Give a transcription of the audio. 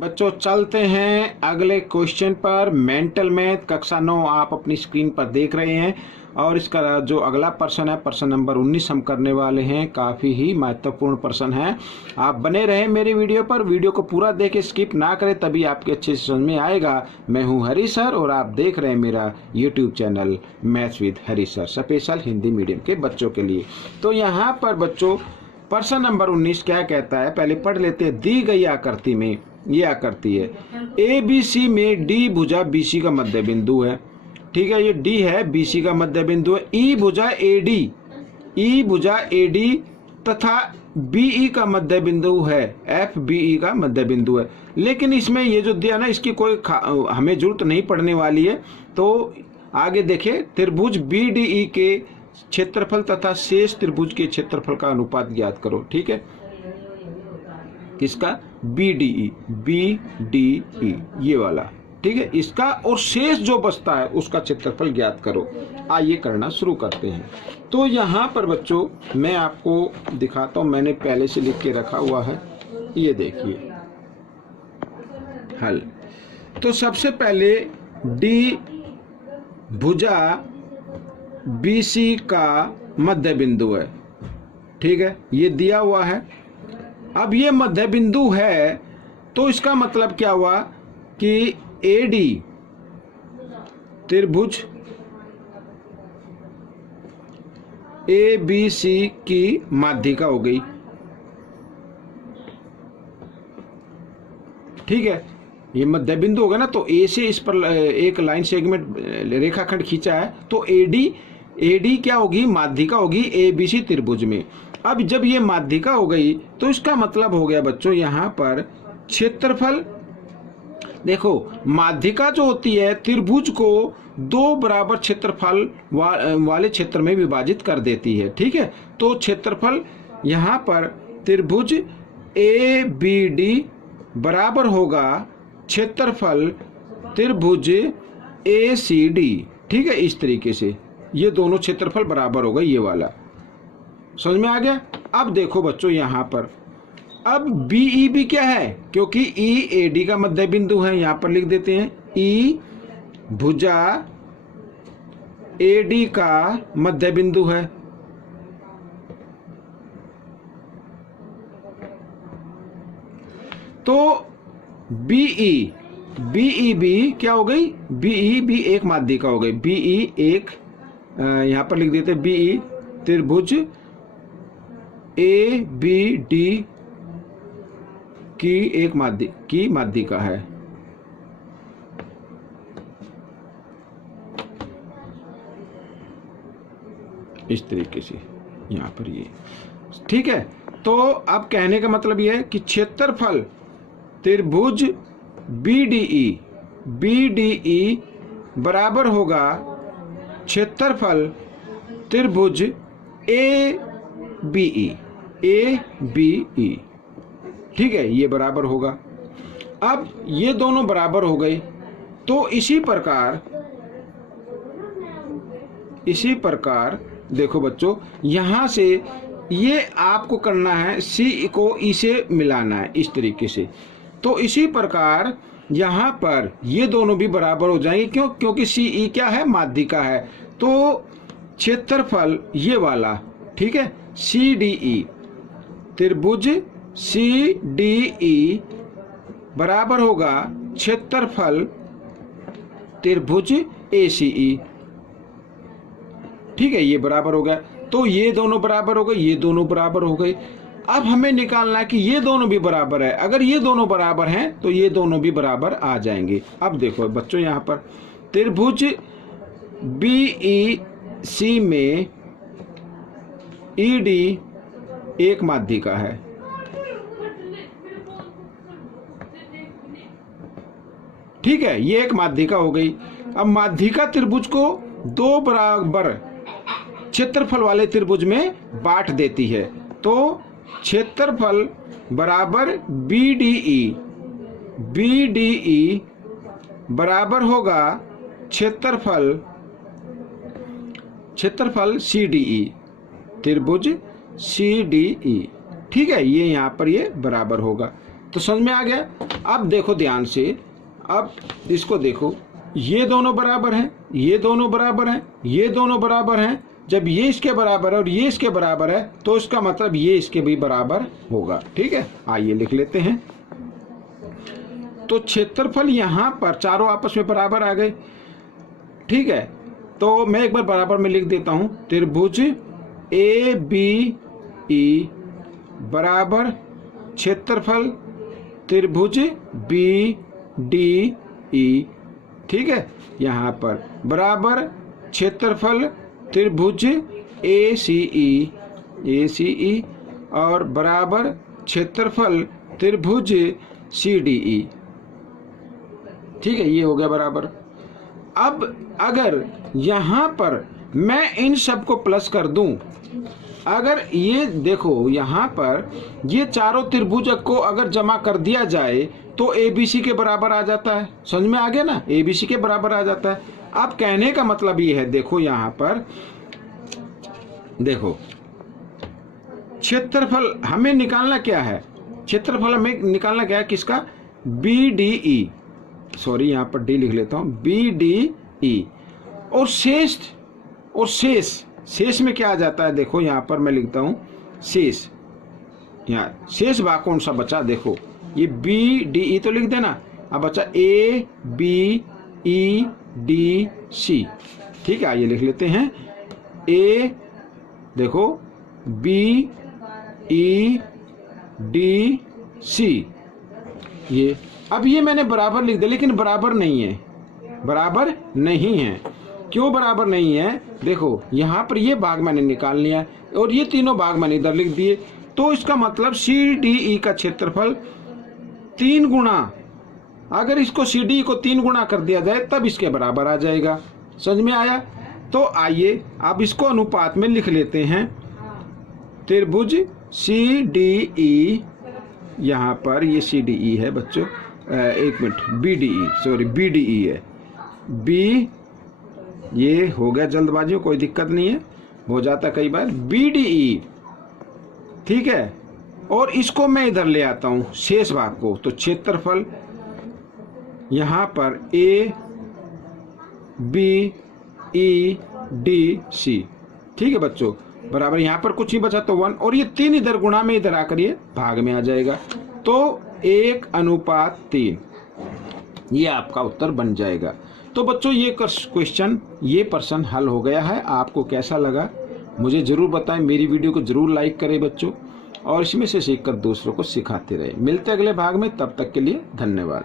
बच्चों चलते हैं अगले क्वेश्चन पर। मेंटल मैथ कक्षा 9 आप अपनी स्क्रीन पर देख रहे हैं और इसका जो अगला प्रश्न है प्रश्न नंबर 19 हम करने वाले हैं। काफ़ी ही महत्वपूर्ण प्रश्न है। आप बने रहें मेरी वीडियो पर, वीडियो को पूरा देखें, स्किप ना करें, तभी आपके अच्छे से समझ में आएगा। मैं हूं हरी सर और आप देख रहे हैं मेरा YouTube channel maths with Hari sir, special Hindi medium के बच्चों के लिए। तो यहाँ पर बच्चों प्रश्न नंबर 19 क्या कहता है, पहले पढ़ लेते हैं। दी गई आकृति में ये आकृति है ए बी सी में डी भुजा बी सी का मध्य बिंदु है। ठीक है, ये डी है, बी सी का मध्य बिंदु है। ई भुजा ए डी तथा बीई का मध्य बिंदु है, एफ बीई का मध्य बिंदु है। लेकिन इसमें ये जो दिया ना, इसकी कोई हमें जरूरत नहीं पड़ने वाली है। तो आगे देखें, त्रिभुज बी डी ई के क्षेत्रफल तथा शेष त्रिभुज के क्षेत्रफल का अनुपात ज्ञात करो। ठीक है, किसका? बी डी ई ये वाला। ठीक है, इसका और शेष जो बचता है उसका क्षेत्रफल ज्ञात करो। आइए करना शुरू करते हैं। तो यहाँ पर बच्चों मैं आपको दिखाता हूँ, मैंने पहले से लिख के रखा हुआ है। ये देखिए हल। तो सबसे पहले डी भुजा BC का मध्य बिंदु है। ठीक है, ये दिया हुआ है। अब ये मध्य बिंदु है तो इसका मतलब क्या हुआ कि AD त्रिभुज ABC की माध्यिका हो गई। ठीक है, ये मध्य बिंदु होगा ना, तो A से इस पर एक लाइन सेगमेंट रेखाखंड खींचा है, तो AD क्या होगी? माध्यिका होगी ABC त्रिभुज में। अब जब ये माध्यिका हो गई तो इसका मतलब हो गया बच्चों यहाँ पर क्षेत्रफल। देखो, माध्यिका जो होती है त्रिभुज को दो बराबर क्षेत्रफल वाले क्षेत्र में विभाजित कर देती है। ठीक है, तो क्षेत्रफल यहाँ पर त्रिभुज ABD बराबर होगा क्षेत्रफल त्रिभुज ACD। ठीक है, इस तरीके से ये दोनों क्षेत्रफल बराबर होगा, ये वाला। समझ में आ गया? अब देखो बच्चों यहाँ पर, अब BEB क्या है? क्योंकि EAD का मध्य बिंदु है, यहाँ पर लिख देते हैं E भुजा AD का मध्य बिंदु है। तो BEB क्या हो गई? BEB एक माध्यिका हो गई। BE एक, यहाँ पर लिख देते हैं BE त्रिभुज ABD की एक माध्यिका है। इस तरीके से यहाँ पर ये। ठीक है, तो अब कहने का मतलब ये है कि क्षेत्रफल त्रिभुज BDE बराबर होगा क्षेत्रफल त्रिभुज ABE। ठीक है, ये बराबर होगा। अब ये दोनों बराबर हो गए, तो इसी प्रकार देखो बच्चों, यहां से ये आपको करना है, C को E से मिलाना है इस तरीके से। तो इसी प्रकार यहाँ पर ये दोनों भी बराबर हो जाएंगे। क्यों? क्योंकि CE क्या है? माध्यिका है। तो क्षेत्रफल ये वाला, ठीक है, CDE त्रिभुज CDE बराबर होगा क्षेत्रफल त्रिभुज ACE। ठीक है, ये बराबर हो गया। तो ये दोनों बराबर हो गए, ये दोनों बराबर हो गए। अब हमें निकालना है कि ये दोनों भी बराबर है। अगर ये दोनों बराबर हैं तो ये दोनों भी बराबर आ जाएंगे। अब देखो बच्चों, यहाँ पर त्रिभुज BEC में ED एक माध्यिका है। ठीक है, ये एक माध्यिका हो गई। अब माध्यिका त्रिभुज को दो बराबर क्षेत्रफल वाले त्रिभुज में बांट देती है। तो क्षेत्रफल बराबर BDE बराबर होगा क्षेत्रफल CDE त्रिभुज CDE। ठीक है, ये यहाँ पर ये बराबर होगा। तो समझ में आ गया। अब देखो ध्यान से, अब इसको देखो, ये दोनों बराबर हैं, ये दोनों बराबर हैं, ये दोनों बराबर हैं। जब ये इसके बराबर है और ये इसके बराबर है तो इसका मतलब ये इसके भी बराबर होगा। ठीक है, आइए लिख लेते हैं। तो क्षेत्रफल यहाँ पर चारों आपस में बराबर आ गए। ठीक है, तो मैं एक बार बराबर में लिख देता हूं, त्रिभुज ABE बराबर क्षेत्रफल त्रिभुज BDE। ठीक है, यहाँ पर बराबर क्षेत्रफल त्रिभुज ACE और बराबर क्षेत्रफल त्रिभुज CDE। ठीक है, ये हो गया बराबर। अब अगर यहाँ पर मैं इन सब को प्लस कर दूं, अगर ये देखो यहाँ पर ये चारों त्रिभुजक को अगर जमा कर दिया जाए तो ABC के बराबर आ जाता है। समझ में आ गया ना, ABC के बराबर आ जाता है। अब कहने का मतलब ये है, देखो यहाँ पर देखो, क्षेत्रफल हमें निकालना क्या है, क्षेत्रफल हमें निकालना क्या है, किसका, BDE, सॉरी यहाँ पर D लिख लेता हूँ, BDE। और शेष में क्या आ जाता है, देखो यहाँ पर मैं लिखता हूँ शेष, यहाँ शेष भाग कौन सा बचा, देखो ये BDE तो लिख देना, अब बचा ABEDC। ठीक है, आइए लिख लेते हैं, A देखो BEDC। ये अब ये मैंने बराबर लिख दिया, लेकिन बराबर नहीं है, बराबर नहीं है। क्यों बराबर नहीं है, देखो यहाँ पर ये भाग मैंने निकाल लिया और ये तीनों भाग मैंने इधर लिख दिए, तो इसका मतलब CDE का क्षेत्रफल 3 गुना, अगर इसको CDE को 3 गुना कर दिया जाए तब इसके बराबर आ जाएगा। समझ में आया। तो आइए अब इसको अनुपात में लिख लेते हैं, त्रिभुज CDE, यहाँ पर ये CDE है बच्चों, एक मिनट, BDE है, B, ये हो गया जल्दबाजी में, कोई दिक्कत नहीं है, हो जाता कई बार, BDE। ठीक है, और इसको मैं इधर ले आता हूं शेष भाग को, तो क्षेत्रफल यहाँ पर ABEDC। ठीक है बच्चों, बराबर, यहाँ पर कुछ नहीं बचा तो 1, और ये 3 इधर गुणा में इधर आकर ये भाग में आ जाएगा, तो 1:3, ये आपका उत्तर बन जाएगा। तो बच्चों ये क्वेश्चन, ये प्रश्न हल हो गया है। आपको कैसा लगा मुझे जरूर बताएं, मेरी वीडियो को जरूर लाइक करें बच्चों, और इसमें से सीखकर दूसरों को सिखाते रहे। मिलते अगले भाग में, तब तक के लिए धन्यवाद।